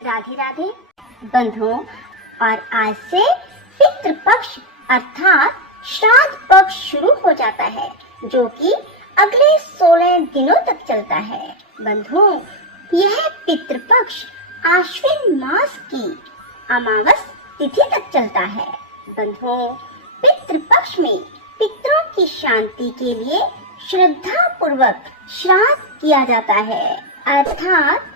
राधे राधे बंधुओं। और आज से पितृपक्ष अर्थात श्राद्ध पक्ष शुरू हो जाता है, जो कि अगले 16 दिनों तक चलता है। बंधुओं, यह पितृपक्ष आश्विन मास की अमावस तिथि तक चलता है। बंधुओं, पितृपक्ष में पितरों की शांति के लिए श्रद्धा पूर्वक श्राद्ध किया जाता है, अर्थात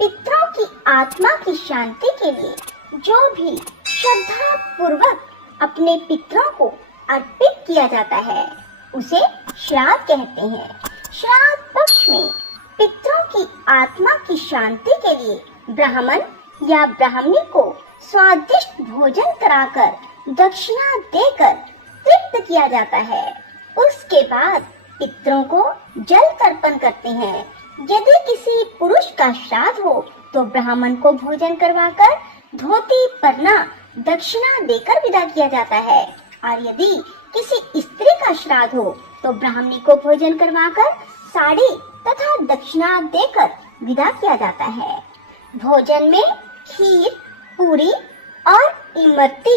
पितरों की आत्मा की शांति के लिए जो भी श्रद्धा पूर्वक अपने पितरों को अर्पित किया जाता है उसे श्राद्ध कहते हैं। श्राद्ध पक्ष में पितरों की आत्मा की शांति के लिए ब्राह्मण या ब्राह्मणी को स्वादिष्ट भोजन कराकर दक्षिणा देकर तृप्त किया जाता है। उसके बाद पितरों को जल तर्पण करते हैं। यदि किसी पुरुष का श्राद्ध हो तो ब्राह्मण को भोजन करवाकर धोती परना दक्षिणा देकर विदा किया जाता है, और यदि किसी स्त्री का श्राद्ध हो तो ब्राह्मणी को भोजन करवाकर साड़ी तथा दक्षिणा देकर विदा किया जाता है। भोजन में खीर, पूरी और इमरती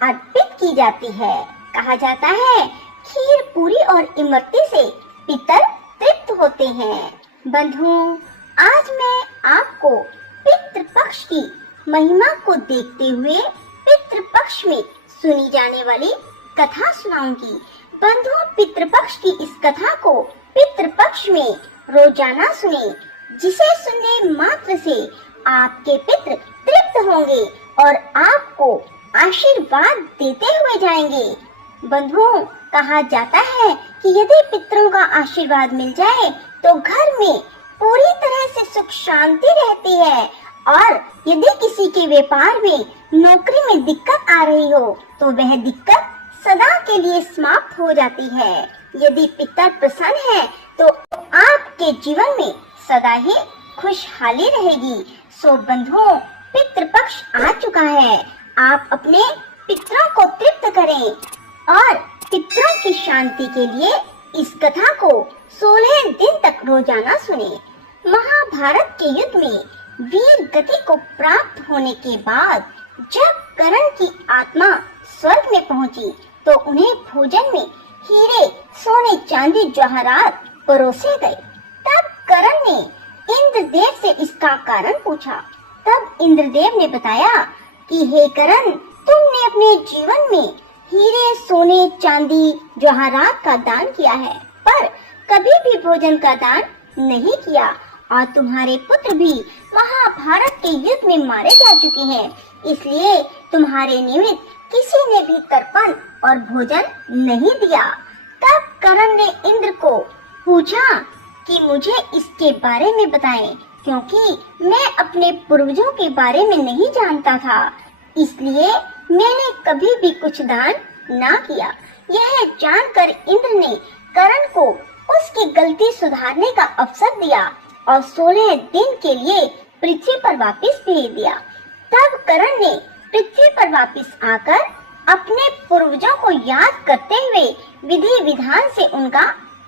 अर्पित की जाती है। कहा जाता है खीर, पूरी और इमरती से पितर तृप्त होते हैं। बंधुओं, आज मैं आपको पितृपक्ष की महिमा को देखते हुए पितृपक्ष में सुनी जाने वाली कथा सुनाऊंगी। बंधुओं, पितृपक्ष की इस कथा को पितृपक्ष में रोजाना सुने, जिसे सुनने मात्र से आपके पितृ तृप्त होंगे और आपको आशीर्वाद देते हुए जाएंगे। बंधुओं, कहा जाता है कि यदि पितरों का आशीर्वाद मिल जाए तो घर में पूरी तरह से सुख शांति रहती है, और यदि किसी के व्यापार में, नौकरी में दिक्कत आ रही हो तो वह दिक्कत सदा के लिए समाप्त हो जाती है। यदि पितर प्रसन्न है तो आपके जीवन में सदा ही खुशहाली रहेगी। सो बंधुओं, पितृपक्ष आ चुका है। आप अपने पितरों को तृप्त करें और पितरों की शांति के लिए इस कथा को 16 दिन तक रोजाना सुने। महाभारत के युद्ध में वीर गति को प्राप्त होने के बाद जब कर्ण की आत्मा स्वर्ग में पहुंची तो उन्हें भोजन में हीरे, सोने, चांदी, जवाहरात परोसे गए। तब कर्ण ने इंद्रदेव से इसका कारण पूछा। तब इंद्रदेव ने बताया कि हे कर्ण, तुमने अपने जीवन में हीरे, सोने, चांदी, जवाहरात का दान किया है, पर कभी भी भोजन का दान नहीं किया, और तुम्हारे पुत्र भी महाभारत के युद्ध में मारे जा चुके हैं, इसलिए तुम्हारे निमित्त किसी ने भी तर्पण और भोजन नहीं दिया। तब कर्ण ने इंद्र को पूछा कि मुझे इसके बारे में बताएं, क्योंकि मैं अपने पूर्वजों के बारे में नहीं जानता था, इसलिए मैंने कभी भी कुछ दान ना किया। यह जानकर इंद्र ने कर्ण को उसकी गलती सुधारने का अवसर दिया और 16 दिन के लिए पृथ्वी पर वापस भेज दिया। तब कर्ण ने पृथ्वी पर वापस आकर अपने पूर्वजों को याद करते हुए विधि विधान से उनका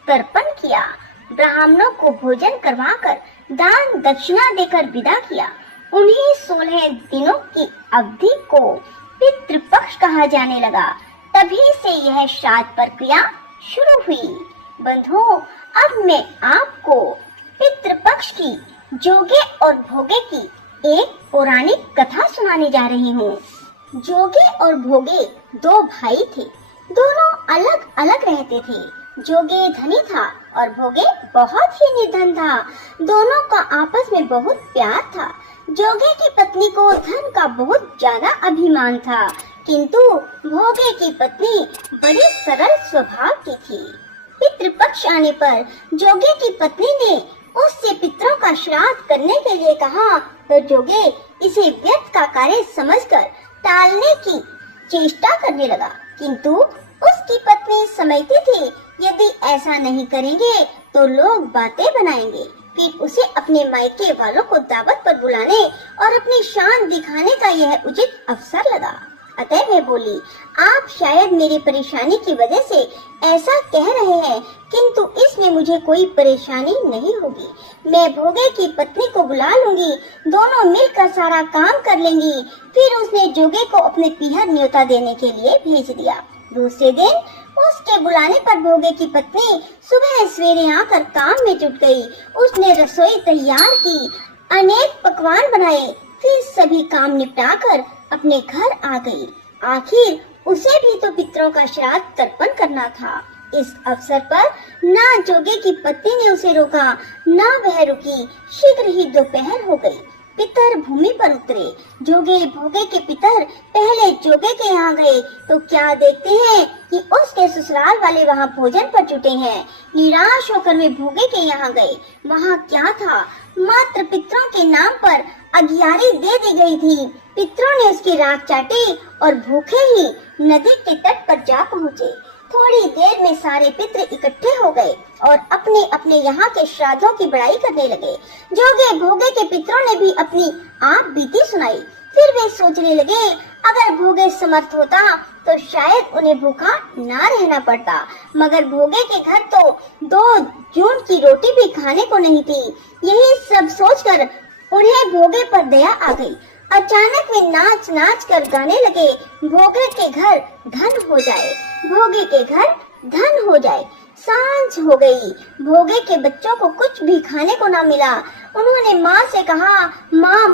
तर्पण किया, ब्राह्मणों को भोजन करवाकर दान दक्षिणा देकर विदा किया। उन्हीं 16 दिनों की अवधि को पितृपक्ष कहा जाने लगा। तभी से यह श्राद्ध प्रक्रिया शुरू हुई। बंधुओं, अब मैं आपको पितृपक्ष की जोगे और भोगे की एक पौराणिक कथा सुनाने जा रही हूँ। जोगे और भोगे 2 भाई थे। दोनों अलग अलग रहते थे। जोगे धनी था और भोगे बहुत ही निर्धन था। दोनों का आपस में बहुत प्यार था। जोगे की पत्नी को धन का बहुत ज्यादा अभिमान था, किंतु भोगे की पत्नी बड़ी सरल स्वभाव की थी। पितृपक्ष आने पर जोगे की पत्नी ने उससे पितरों का श्राद्ध करने के लिए कहा, तो जोगे इसे व्यर्थ का कार्य समझकर टालने की चेष्टा करने लगा, किंतु उसकी पत्नी समझती थी यदि ऐसा नहीं करेंगे तो लोग बातें बनाएंगे। फिर उसे अपने मायके वालों को दावत पर बुलाने और अपनी शान दिखाने का यह उचित अवसर लगा। अतः मैं बोली, आप शायद मेरी परेशानी की वजह से ऐसा कह रहे हैं, किंतु इसमें मुझे कोई परेशानी नहीं होगी। मैं भोगे की पत्नी को बुला लूंगी, दोनों मिलकर सारा काम कर लेंगी। फिर उसने जोगे को अपने पीहर न्योता देने के लिए भेज दिया। दूसरे दिन उसके बुलाने पर भोगे की पत्नी सुबह सवेरे आकर काम में जुट गई। उसने रसोई तैयार की, अनेक पकवान बनाए, फिर सभी काम निपटाकर अपने घर आ गई। आखिर उसे भी तो पितरों का श्राद्ध तर्पण करना था। इस अवसर पर ना जोगे की पत्नी ने उसे रोका, ना वह रुकी। शीघ्र ही दोपहर हो गई। पितर भूमि पर उतरे। जोगे भोगे के पितर पहले जोगे के यहाँ गए तो क्या देखते हैं कि उसके ससुराल वाले वहाँ भोजन पर जुटे हैं। निराश होकर वे भोगे के यहाँ गए। वहाँ क्या था, मात्र पितरों के नाम पर अगियारी दे दी गई थी। पितरों ने उसकी राख चाटी और भूखे ही नदी के तट पर जा पहुँचे। थोड़ी देर में सारे पितृ इकट्ठे हो गए और अपने अपने यहाँ के श्राद्धों की बड़ाई करने लगे। जोगे भोगे के पितरों ने भी अपनी आप बीती सुनाई। फिर वे सोचने लगे, अगर भोगे समर्थ होता तो शायद उन्हें भूखा ना रहना पड़ता, मगर भोगे के घर तो 2 जून की रोटी भी खाने को नहीं थी। यही सब सोचकर उन्हें भोगे पर दया आ गई। अचानक वे नाच नाच कर गाने लगे, भोगे के घर धन हो जाए, भोगे के घर धन हो जाए। सांझ हो गई। भोगे के बच्चों को कुछ भी खाने को ना मिला। उन्होंने माँ से कहा, माँ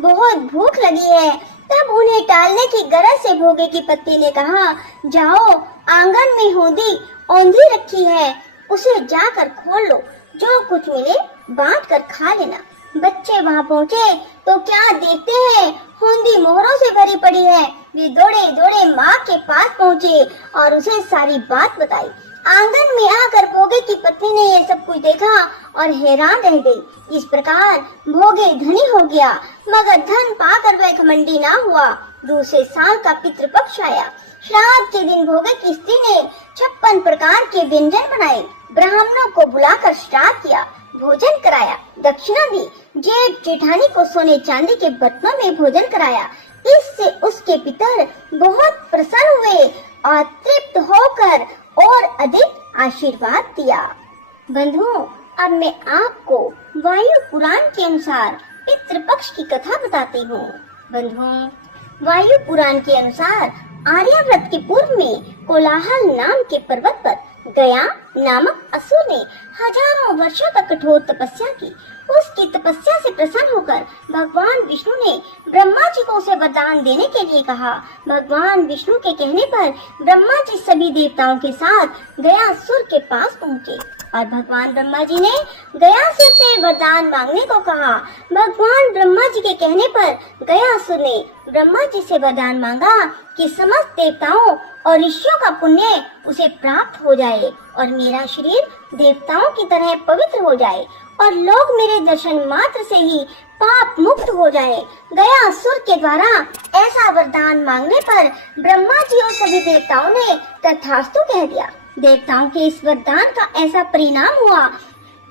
बहुत भूख लगी है। तब उन्हें टालने की गरज से भोगे की पत्नी ने कहा, जाओ आंगन में होंदी औंधी रखी है, उसे जाकर खोल लो, जो कुछ मिले बांट कर खा लेना। बच्चे वहाँ पहुँचे तो क्या देखते हैं, होंदी मोहरों से भरी पड़ी है। वे दौड़े दौड़े माँ के पास पहुँचे और उसे सारी बात बताई। आंगन में आकर भोगे की पत्नी ने यह सब कुछ देखा और हैरान रह गई। इस प्रकार भोगे धनी हो गया, मगर धन पाकर वह घमंडी ना हुआ। दूसरे साल का पितृपक्ष आया। श्राद्ध के दिन भोगे की स्त्री ने 56 प्रकार के व्यंजन बनाए। ब्राह्मणों को बुलाकर श्राद्ध किया, भोजन कराया, दक्षिणा दी। जेठ जेठानी को सोने चांदी के बर्तनों में भोजन कराया। इससे उसके पितर बहुत प्रसन्न हुए और तृप्त होकर और अधिक आशीर्वाद दिया। बंधुओं, अब मैं आपको वायु पुराण के अनुसार पितृपक्ष की कथा बताती हूँ। बंधुओं, वायु पुराण के अनुसार आर्यावर्त के पूर्व में कोलाहल नाम के पर्वत पर गया नामक असुर ने हजारों वर्षों तक कठोर तपस्या की। उसकी तपस्या से प्रसन्न होकर भगवान विष्णु ने ब्रह्मा जी को उसे वरदान देने के लिए कहा। भगवान विष्णु के कहने पर ब्रह्मा जी सभी देवताओं के साथ गयासुर के पास पहुँचे और भगवान ब्रह्मा जी ने गयासुर से वरदान मांगने को कहा। भगवान ब्रह्मा जी के कहने पर गयासुर ने ब्रह्मा जी से वरदान मांगा कि समस्त देवताओं और ऋषियों का पुण्य उसे प्राप्त हो जाए और मेरा शरीर देवताओं की तरह पवित्र हो जाए और लोग मेरे दर्शन मात्र से ही पाप मुक्त हो जाए। गयासुर के द्वारा ऐसा वरदान मांगने पर ब्रह्मा जी और सभी देवताओं ने तथास्तु कह दिया। देवताओं के इस वरदान का ऐसा परिणाम हुआ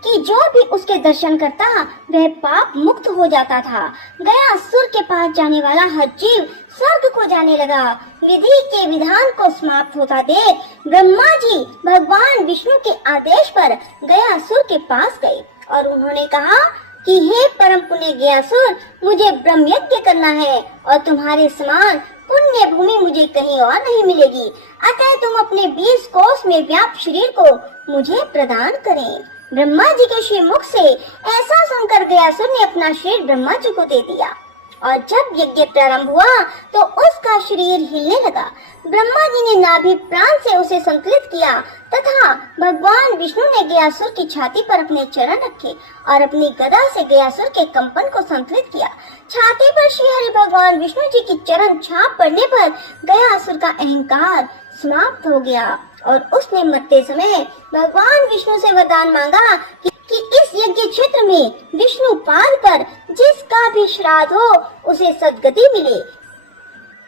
कि जो भी उसके दर्शन करता वह पाप मुक्त हो जाता था। गयासुर के पास जाने वाला हर जीव स्वर्ग को जाने लगा। विधि के विधान को समाप्त होता देख ब्रह्मा जी भगवान विष्णु के आदेश पर गयासुर के पास गए और उन्होंने कहा कि हे परम पुण्य गयासुर, मुझे ब्रह्म यज्ञ करना है और तुम्हारे समान पुण्य भूमि मुझे कहीं और नहीं मिलेगी। अतः तुम अपने 20 कोस में व्याप्त शरीर को मुझे प्रदान करें। ब्रह्मा जी के श्री मुख से ऐसा सुनकर गयासुर ने अपना शरीर ब्रह्मा जी को दे दिया और जब यज्ञ प्रारंभ हुआ तो उसका शरीर हिलने लगा। ब्रह्मा जी ने नाभि प्राण से उसे संतुलित किया तथा भगवान विष्णु ने गयासुर की छाती पर अपने चरण रखे और अपनी गदा से गयासुर के कंपन को संतुलित किया। छाती पर श्री हरि भगवान विष्णु जी की चरण छाप पड़ने पर गयासुर का अहंकार समाप्त हो गया और उसने मरते समय भगवान विष्णु से वरदान मांगा कि इस यज्ञ क्षेत्र में विष्णु पाद पर जिसका भी श्राद्ध हो उसे सद्गति मिले।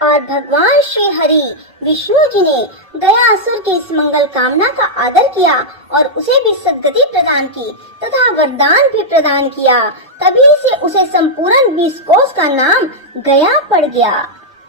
और भगवान श्री हरि विष्णु जी ने गयासुर के इस मंगल कामना का आदर किया और उसे भी सद्गति प्रदान की तथा वरदान भी प्रदान किया। तभी से उसे संपूर्ण 20 कोस का नाम गया पड़ गया।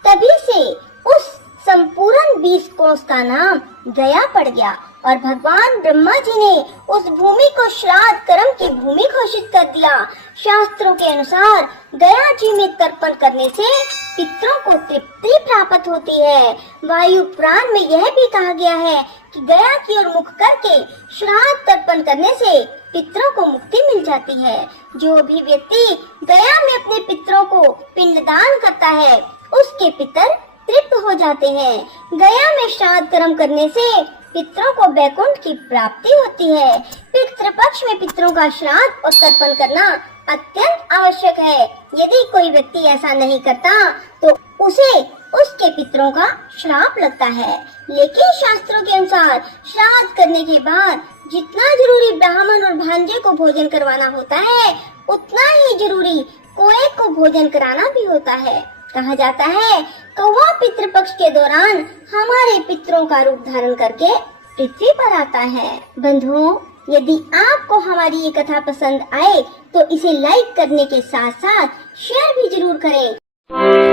तभी से उस संपूर्ण 20 कोस का नाम गया पड़ गया और भगवान ब्रह्मा जी ने उस भूमि को श्राद्ध कर्म की भूमि घोषित कर दिया। शास्त्रों के अनुसार गया जी में तर्पण करने से पितरों को तृप्ति प्राप्त होती है। वायु पुराण में यह भी कहा गया है कि गया की ओर मुख करके श्राद्ध तर्पण करने से पितरों को मुक्ति मिल जाती है। जो भी व्यक्ति गया में अपने पितरों को पिंडदान करता है उसके पितर तृप्त हो जाते हैं। गया में श्राद्ध कर्म करने से पितरों को वैकुंठ की प्राप्ति होती है। पितृपक्ष में पितरों का श्राद्ध और तर्पण करना अत्यंत आवश्यक है। यदि कोई व्यक्ति ऐसा नहीं करता तो उसे उसके पितरों का श्राप लगता है। लेकिन शास्त्रों के अनुसार श्राद्ध करने के बाद जितना जरूरी ब्राह्मण और भांजे को भोजन करवाना होता है उतना ही जरूरी कोए को भोजन कराना भी होता है। कहा जाता है कौवा पितृपक्ष के दौरान हमारे पितरों का रूप धारण करके पृथ्वी पर आता है। बंधुओं, यदि आपको हमारी ये कथा पसंद आए तो इसे लाइक करने के साथ साथ शेयर भी जरूर करें।